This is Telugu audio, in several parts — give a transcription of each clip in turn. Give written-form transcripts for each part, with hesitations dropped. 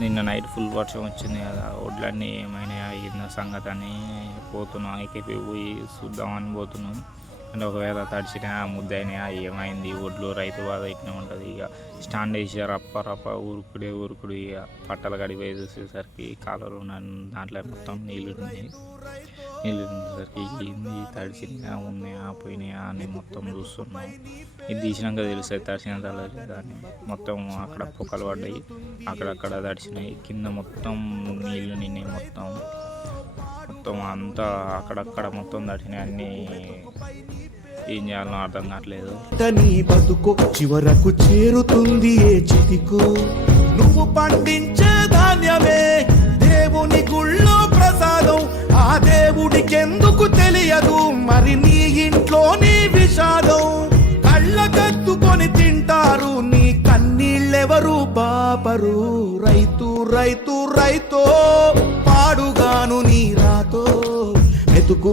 నిన్న నైట్ ఫుల్ వర్షం వచ్చింది కదా, ఒడ్లన్నీ ఏమైనా అయిందా సంగతి అని పోతున్నాం. ఎక్కి పోయి చూద్దామని పోతున్నాం. అంటే ఒకవేళ తడిచినా ముద్దయినా ఏమైంది, ఒడ్లు రైతు బాధ ఇట్లా ఉంటుంది. ఇక స్టాండ్ వేసి రప్ప ఊరుకుడు ఇక పట్టలు కడిపోయి చూసేసరికి కాలువలు దాంట్లో మొత్తం నీళ్ళు ఉండేసరికి ఏంది తడిచినా ఉన్నాయా పోయినాయా అని మొత్తం చూస్తున్నాం. ఇది తీసినాక తెలుస్తుంది తడిచిన తడలేదా అని. మొత్తం అక్కడ పొక్కలు పడ్డాయి, అక్కడక్కడ తడిచినాయి, కింద మొత్తం నీళ్ళు నిన్నాయి. మొత్తం అంతా అక్కడక్కడ మొత్తం తడిచినాయి. అన్నీ ఏం చేయాలో అర్థం కావట్లేదు. నీ బతుకు చివరకు చేరుతుంది ఏ చితికు. నువ్వు పండించే ధాన్యమే దేవుని గుళ్ళో ప్రసాదం. ఆ దేవుడికెందుకు తెలియదు మరి నీ ఇంట్లో నీ విషాదం. కళ్ళకద్దుకొని తింటారు నీ కన్నీళ్ళెవరు పాపరు. రైతు రైతు రైతో పాడుగాను నీ రాతో.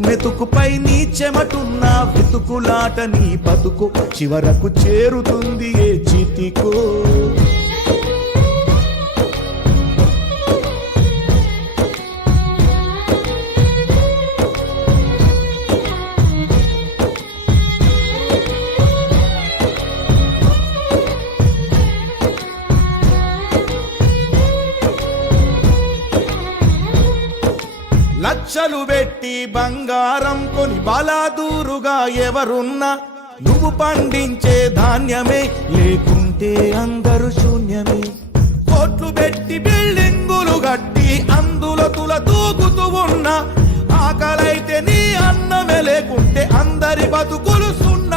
మెతుకుపై నీ చెమటున్న వెతుకులాట నీ బతుకు చివరకు చేరుతుంది ఏ చితికో. లక్షలు పెట్టి బంగారం కొని బలాదూరుగా ఎవరున్నా నువ్వు పండించే ధాన్యమే, లేకుంటే అందరూ శూన్యమే. కోట్లు పెట్టి బిల్డింగులు కట్టి అందులో తూగుతూ ఉన్నా ఆకలైతే నీ అన్నమే, లేకుంటే అందరి బతుకులు సున్నా.